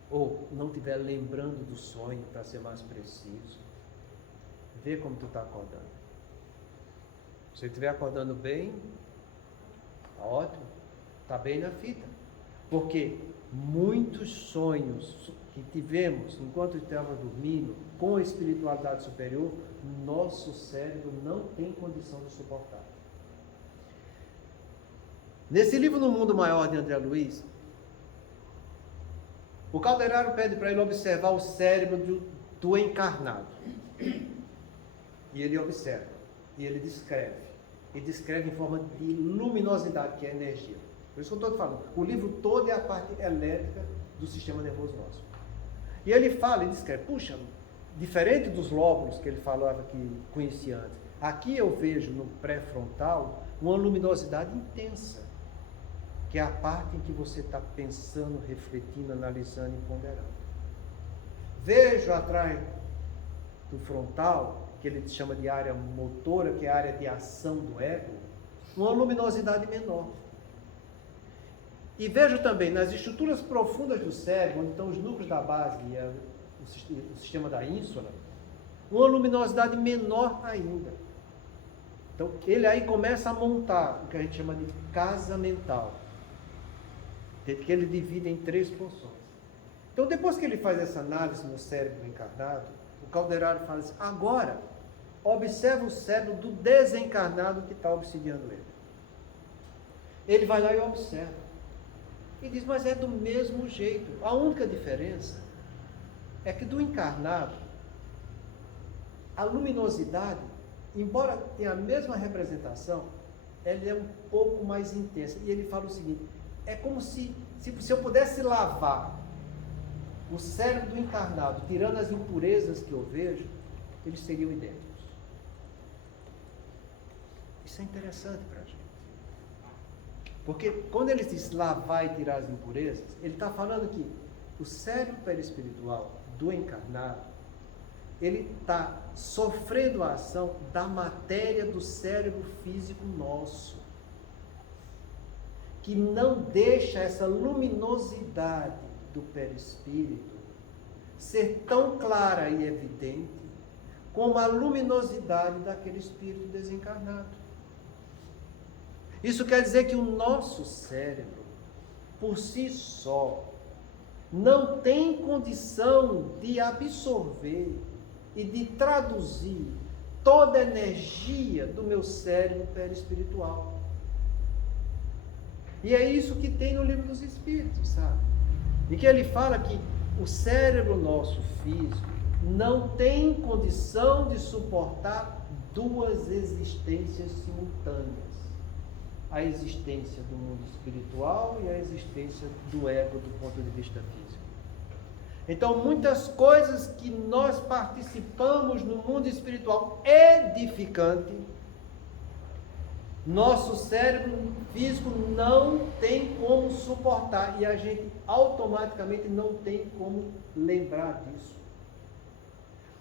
ou não estiver lembrando do sonho, para ser mais preciso, vê como tu está acordando. Se você estiver acordando bem, está ótimo, está bem na fita. Porque muitos sonhos que tivemos enquanto estávamos dormindo, com a espiritualidade superior, nosso cérebro não tem condição de suportar. Nesse livro No Mundo Maior, de André Luiz, o Calderaro pede para ele observar o cérebro do encarnado. E ele observa, e ele descreve. E descreve em forma de luminosidade, que é energia. Por isso que eu estou falando. O livro todo é a parte elétrica do sistema nervoso nosso. E ele fala e descreve, puxa, diferente dos lóbulos que ele falava que conhecia antes, aqui eu vejo no pré-frontal uma luminosidade intensa, que é a parte em que você está pensando, refletindo, analisando e ponderando. Vejo atrás do frontal, que ele chama de área motora, que é a área de ação do ego, uma luminosidade menor. E vejo também nas estruturas profundas do cérebro, onde estão os núcleos da base e o sistema da ínsula, uma luminosidade menor ainda. Então, ele aí começa a montar o que a gente chama de casa mental, que ele divide em 3 porções. Então, depois que ele faz essa análise no cérebro encarnado, o Calderaro fala assim, agora, observa o cérebro do desencarnado que está obsidiando ele. Ele vai lá e observa. E diz, mas é do mesmo jeito. A única diferença é que do encarnado, a luminosidade, embora tenha a mesma representação, ela é um pouco mais intensa. E ele fala o seguinte, é como se eu pudesse lavar o cérebro do encarnado, tirando as impurezas que eu vejo, eles seriam idênticos. Isso é interessante para a gente. Porque quando ele diz lavar e tirar as impurezas, ele está falando que o cérebro perispiritual do encarnado, ele está sofrendo a ação da matéria do cérebro físico nosso, que não deixa essa luminosidade do perispírito ser tão clara e evidente como a luminosidade daquele espírito desencarnado. Isso quer dizer que o nosso cérebro, por si só, não tem condição de absorver e de traduzir toda a energia do meu cérebro perispiritual. E é isso que tem no Livro dos Espíritos, sabe? E que ele fala que o cérebro nosso físico não tem condição de suportar 2 existências simultâneas. A existência do mundo espiritual e a existência do ego do ponto de vista físico. Então, muitas coisas que nós participamos no mundo espiritual edificante, nosso cérebro físico não tem como suportar e a gente automaticamente não tem como lembrar disso.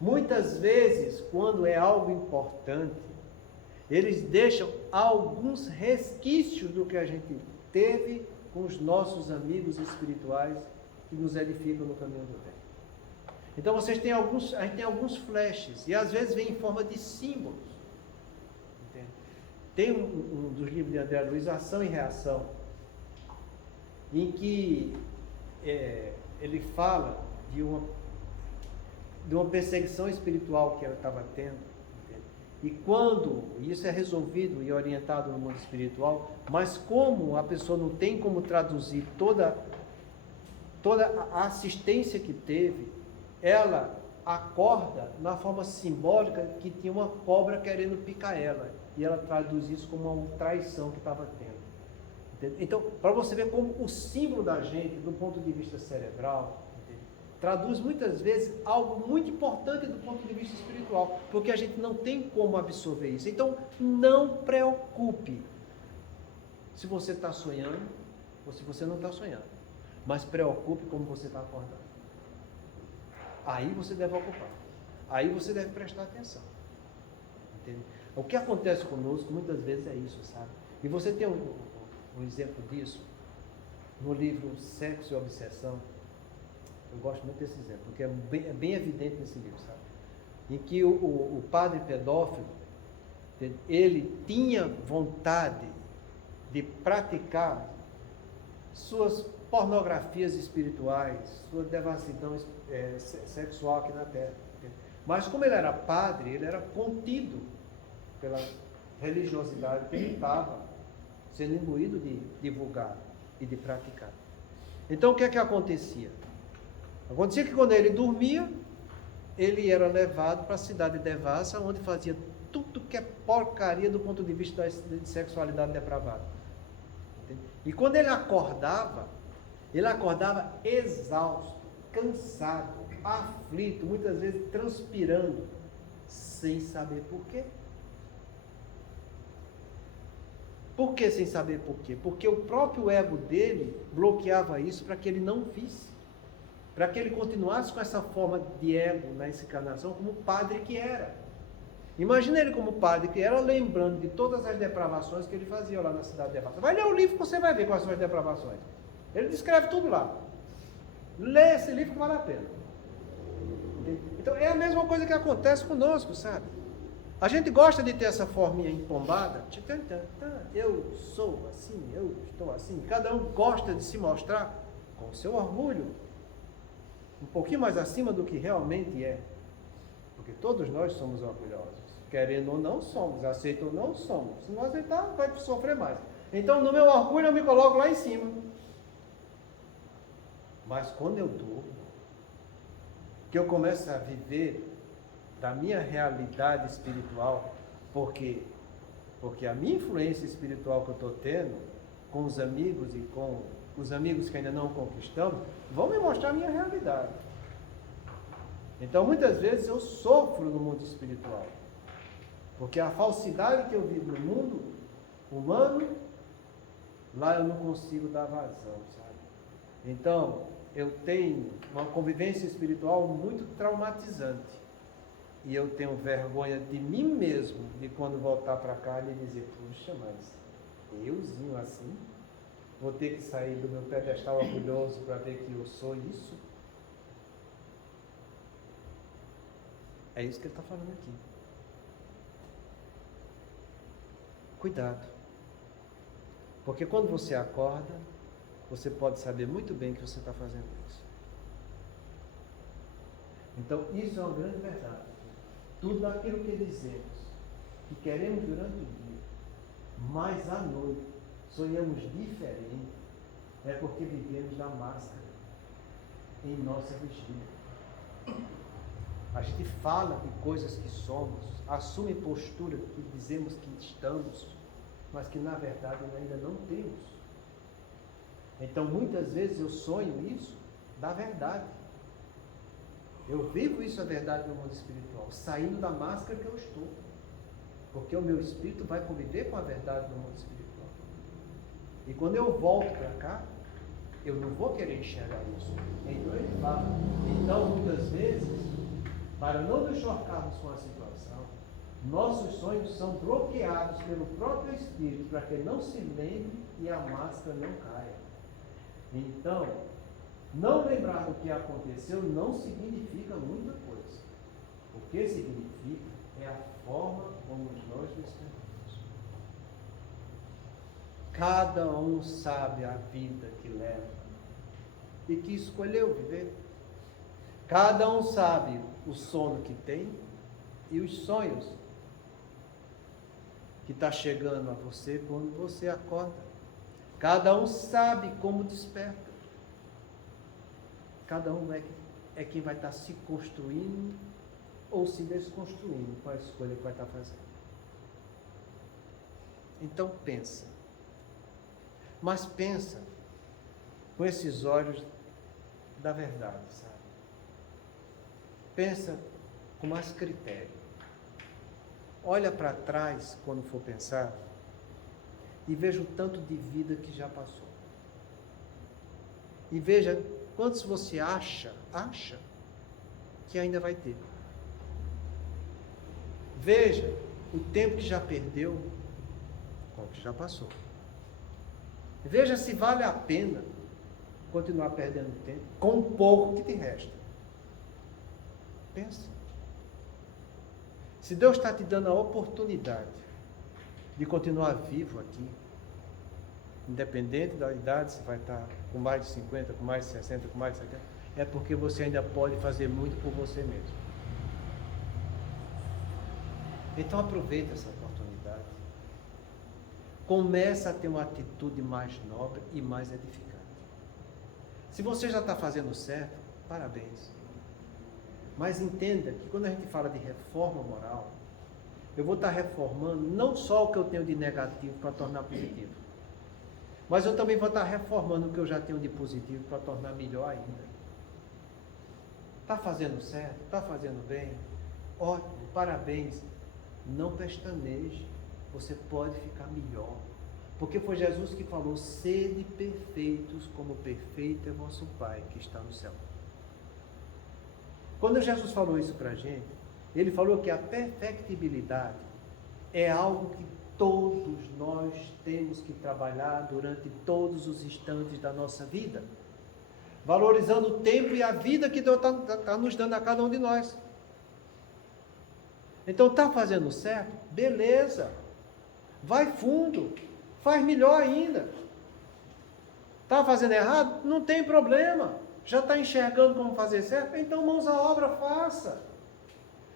Muitas vezes, quando é algo importante, eles deixam alguns resquícios do que a gente teve com os nossos amigos espirituais que nos edificam no caminho do bem. Então a gente tem alguns flashes, e às vezes vem em forma de símbolos. Entende? Tem um dos livros de André Luiz, Ação e Reação, em que ele fala de uma perseguição espiritual que ela estava tendo. Entende? E quando isso é resolvido e orientado no mundo espiritual, mas como a pessoa não tem como traduzir toda a assistência que teve, ela acorda na forma simbólica que tinha uma cobra querendo picar ela. E ela traduz isso como uma traição que estava tendo. Entende? Então, para você ver como o símbolo da gente, do ponto de vista cerebral, entende? Traduz muitas vezes algo muito importante do ponto de vista espiritual, porque a gente não tem como absorver isso. Então, não preocupe se você está sonhando ou se você não está sonhando, mas preocupe como você está acordando. Aí você deve ocupar. Aí você deve prestar atenção. Entende? O que acontece conosco muitas vezes é isso, sabe? E você tem um exemplo disso no livro Sexo e Obsessão. Eu gosto muito desse exemplo, porque é bem evidente nesse livro, sabe? Em que o padre pedófilo, ele tinha vontade de praticar suas pornografias espirituais, sua devassidão sexual aqui na Terra. Mas como ele era padre, ele era contido pela religiosidade que ele estava sendo imbuído de divulgar e de praticar. Então o que é que acontecia? Acontecia que quando ele dormia, ele era levado para a cidade de Devassa, onde fazia tudo que é porcaria do ponto de vista de sexualidade depravada. E quando ele acordava exausto, cansado, aflito, muitas vezes transpirando, sem saber por quê. Por que sem saber por quê? Porque o próprio ego dele bloqueava isso para que ele não visse. Para que ele continuasse com essa forma de ego na encarnação como padre que era. Imagina ele como padre que era, lembrando de todas as depravações que ele fazia lá na cidade de Devassa. Vai ler o livro que você vai ver quais são as depravações. Ele descreve tudo lá. Lê esse livro que vale a pena. Então é a mesma coisa que acontece conosco, sabe? A gente gosta de ter essa forminha empombada. Eu sou assim, eu estou assim. Cada um gosta de se mostrar com o seu orgulho um pouquinho mais acima do que realmente é. Porque todos nós somos orgulhosos. Querendo ou não somos, aceito ou não somos. Se não aceitar, vai sofrer mais. Então, no meu orgulho, eu me coloco lá em cima. Mas quando eu durmo, que eu começo a viver da minha realidade espiritual, porque a minha influência espiritual que eu estou tendo com os amigos e com os amigos que ainda não conquistamos, vão me mostrar a minha realidade. Então, muitas vezes eu sofro no mundo espiritual, porque a falsidade que eu vivo no mundo humano, lá eu não consigo dar vazão, sabe? Então, eu tenho uma convivência espiritual muito traumatizante. E eu tenho vergonha de mim mesmo, de quando voltar para cá e dizer, puxa, mas euzinho assim, vou ter que sair do meu pedestal orgulhoso para ver que eu sou isso? É isso que ele está falando aqui. Cuidado. Porque quando você acorda, você pode saber muito bem que você está fazendo isso. Então, isso é uma grande verdade. Tudo aquilo que dizemos, que queremos durante o dia, mas à noite sonhamos diferente, é porque vivemos na máscara, em nossa vigília. A gente fala de coisas que somos, assume postura que dizemos que estamos, mas que na verdade ainda não temos. Então muitas vezes eu sonho isso da verdade. Eu vivo isso a verdade no mundo espiritual, saindo da máscara que eu estou. Porque o meu espírito vai conviver com a verdade no mundo espiritual. E quando eu volto para cá, eu não vou querer enxergar isso. Então ele fala. Então muitas vezes, para não nos chocarmos com a situação, nossos sonhos são bloqueados pelo próprio Espírito para que ele não se lembre e a máscara não caia. Então, Não lembrar do que aconteceu não significa muita coisa. O que significa é a forma como nós despertamos. Cada um sabe a vida que leva e que escolheu viver. Cada um sabe o sono que tem e os sonhos que está chegando a você quando você acorda. Cada um sabe como desperta. Cada um é quem vai estar se construindo ou se desconstruindo com a escolha que vai estar fazendo. Então pensa. Mas pensa com esses olhos da verdade, sabe? Pensa com mais critério. Olha para trás quando for pensar e veja o tanto de vida que já passou. E veja quantos você acha que ainda vai ter. Veja o tempo que já perdeu com o que já passou. Veja se vale a pena continuar perdendo tempo com o pouco que te resta. Pensa. Se Deus está te dando a oportunidade de continuar vivo aqui, independente da idade, se vai estar com mais de 50, com mais de 60, com mais de 70, é porque você ainda pode fazer muito por você mesmo. Então aproveita essa oportunidade. Começa a ter uma atitude mais nobre e mais edificante. Se você já está fazendo certo, parabéns. Mas entenda que quando a gente fala de reforma moral, eu vou estar reformando não só o que eu tenho de negativo para tornar positivo, mas eu também vou estar reformando o que eu já tenho de positivo para tornar melhor ainda. Está fazendo certo? Está fazendo bem? Ótimo, parabéns. Não pestaneje, você pode ficar melhor. Porque foi Jesus que falou: sede perfeitos como perfeito é vosso Pai que está no céu. Quando Jesus falou isso para a gente, ele falou que a perfectibilidade é algo que todos nós temos que trabalhar durante todos os instantes da nossa vida, valorizando o tempo e a vida que Deus está nos dando a cada um de nós. Então está fazendo certo? Beleza, vai fundo, faz melhor ainda. Está fazendo errado? Não tem problema. Já está enxergando como fazer certo? Então mãos à obra, faça.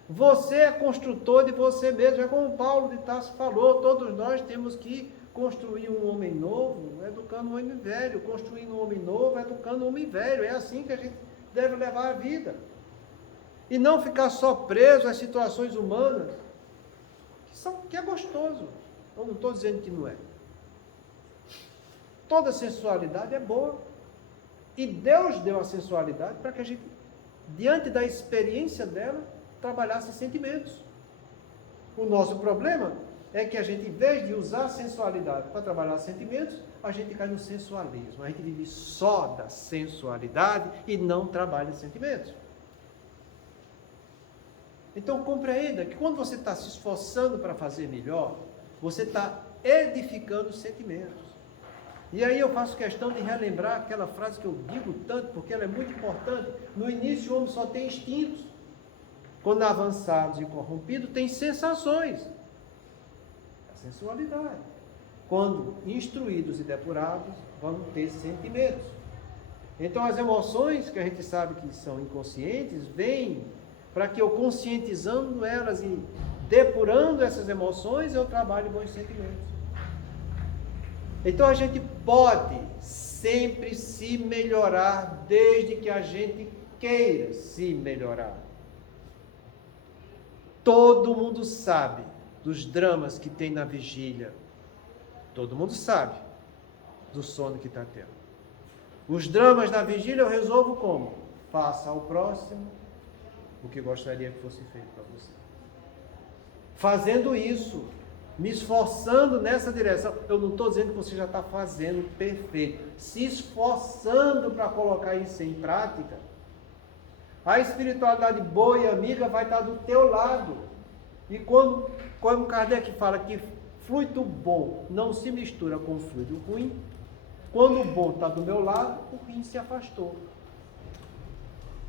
Você é construtor de você mesmo, é como Paulo de Tarso falou, todos nós temos que construir um homem novo, educando um homem velho, construindo um homem novo, educando um homem velho, é assim que a gente deve levar a vida. E não ficar só preso às situações humanas, que é gostoso, eu não estou dizendo que não é. Toda sensualidade é boa, e Deus deu a sensualidade para que a gente, diante da experiência dela, trabalhasse sentimentos. O nosso problema é que a gente, em vez de usar a sensualidade para trabalhar sentimentos, a gente cai no sensualismo. A gente vive só da sensualidade e não trabalha sentimentos. Então compreenda que quando você está se esforçando para fazer melhor, você está edificando os sentimentos. E aí eu faço questão de relembrar aquela frase que eu digo tanto, porque ela é muito importante. No início o homem só tem instintos. Quando avançados e corrompidos, tem sensações. A sensualidade. Quando instruídos e depurados, vão ter sentimentos. Então as emoções, que a gente sabe que são inconscientes, vêm para que eu, conscientizando elas e depurando essas emoções, eu trabalho bons sentimentos. Então a gente pode sempre se melhorar, desde que a gente queira se melhorar. Todo mundo sabe dos dramas que tem na vigília. Todo mundo sabe do sono que está tendo. Os dramas da vigília eu resolvo como? Faça ao próximo o que gostaria que fosse feito para você. Fazendo isso, me esforçando nessa direção, eu não estou dizendo que você já está fazendo perfeito, se esforçando para colocar isso em prática, a espiritualidade boa e amiga vai estar do teu lado. E quando Kardec fala que fluido bom não se mistura com fluido ruim, quando o bom está do meu lado, o ruim se afastou.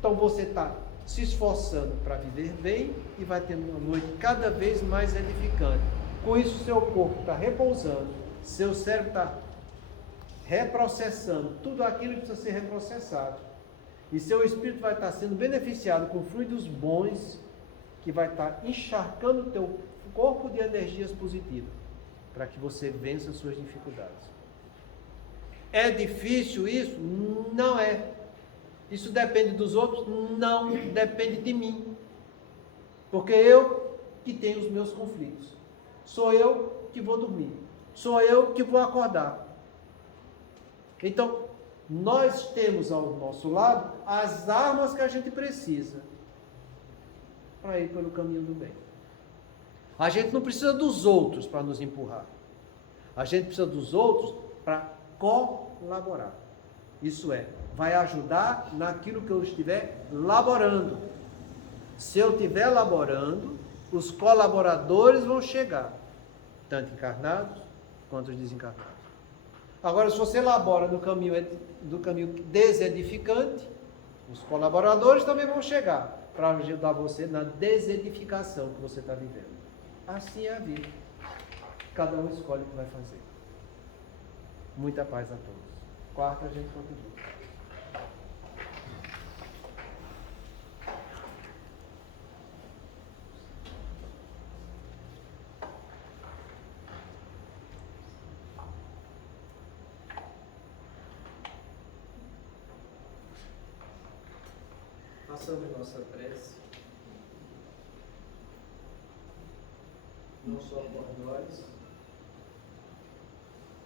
Então você está se esforçando para viver bem e vai ter uma noite cada vez mais edificante. Com isso, seu corpo está repousando, seu cérebro está reprocessando tudo aquilo que precisa ser reprocessado. E seu espírito vai estar sendo beneficiado com fluidos bons, que vai estar encharcando o teu corpo de energias positivas, para que você vença as suas dificuldades. É difícil isso? Não é. Isso depende dos outros? Não, depende de mim. Porque eu que tenho os meus conflitos. Sou eu que vou dormir. Sou eu que vou acordar. Então, nós temos ao nosso lado as armas que a gente precisa para ir pelo caminho do bem. A gente não precisa dos outros para nos empurrar. A gente precisa dos outros para colaborar. Isso é, vai ajudar naquilo que eu estiver laborando. Se eu estiver laborando, os colaboradores vão chegar, tanto encarnados quanto os desencarnados. Agora, se você labora no caminho desedificante, os colaboradores também vão chegar para ajudar você na desedificação que você está vivendo. Assim é a vida. Cada um escolhe o que vai fazer. Muita paz a todos. Quarta, a gente continua. Façamos nossa prece, não só por nós,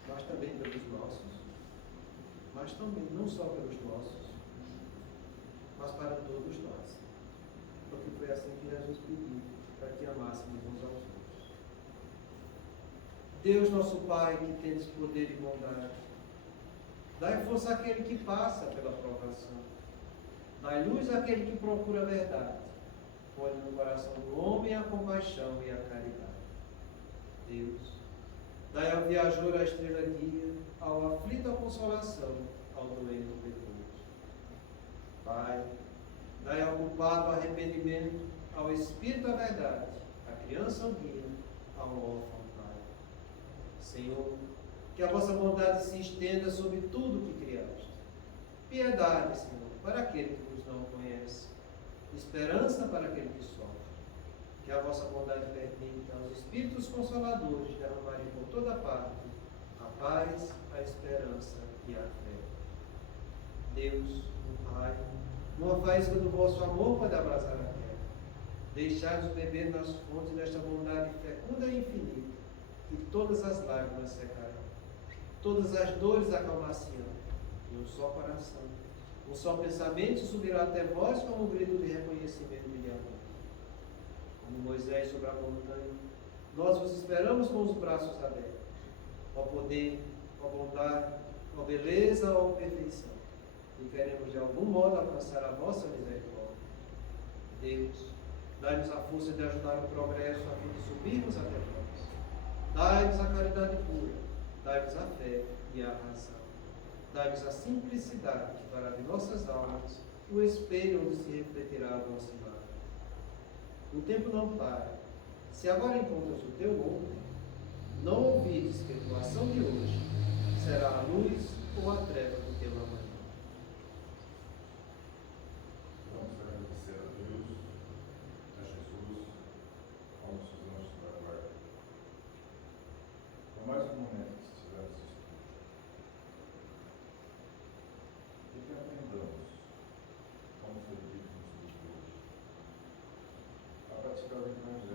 mas também pelos nossos, mas também não só pelos nossos, mas para todos nós, porque foi assim que Jesus pediu, para que amássemos uns aos outros. Deus nosso Pai, que tens poder e bondade, dai força àquele que passa pela provação. Dai luz àquele que procura a verdade. Põe no coração do homem a compaixão e a caridade. Deus, dai ao viajor a estrela guia, ao aflito a consolação, ao doente o repouso. Pai, dai ao culpado o arrependimento, ao espírito a verdade, à criança o guia, ao órfão Pai. Senhor, que a vossa bondade se estenda sobre tudo o que criaste. Piedade, Senhor, para aquele que vos não conhece, esperança para aquele que sofre. Que a vossa bondade permita aos Espíritos Consoladores derramarem por toda parte a paz, a esperança e a fé. Deus, Pai, numa faísca do vosso amor pode abrasar a terra. Deixai-nos beber nas fontes desta bondade fecunda e infinita, e todas as lágrimas secarão, todas as dores acalmar-se-ão, e um só coração, um só pensamento subirá até vós como um grito de reconhecimento e de amor. Como Moisés sobre a montanha, nós vos esperamos com os braços abertos. Ó poder, ó bondade, ó beleza, ó perfeição. E queremos de algum modo alcançar a vossa misericórdia. Deus, dai-nos a força de ajudar o progresso a fim de subirmos até vós. Dai-nos a caridade pura, dai-nos a fé e a razão. Dai-nos a simplicidade que fará de nossas almas o espelho onde se refletirá a vossa imagem. O tempo não para. Se agora encontras o teu ontem, não ouvides que a tua ação de hoje será a luz ou a treva do teu amanhã. Vamos agradecer a Deus, a Jesus, ao nossos anjos da guarda. Por mais um momento que estivermos assistindo, e que aprendamos, como foi dito no estudo de hoje, a praticar o Evangelho.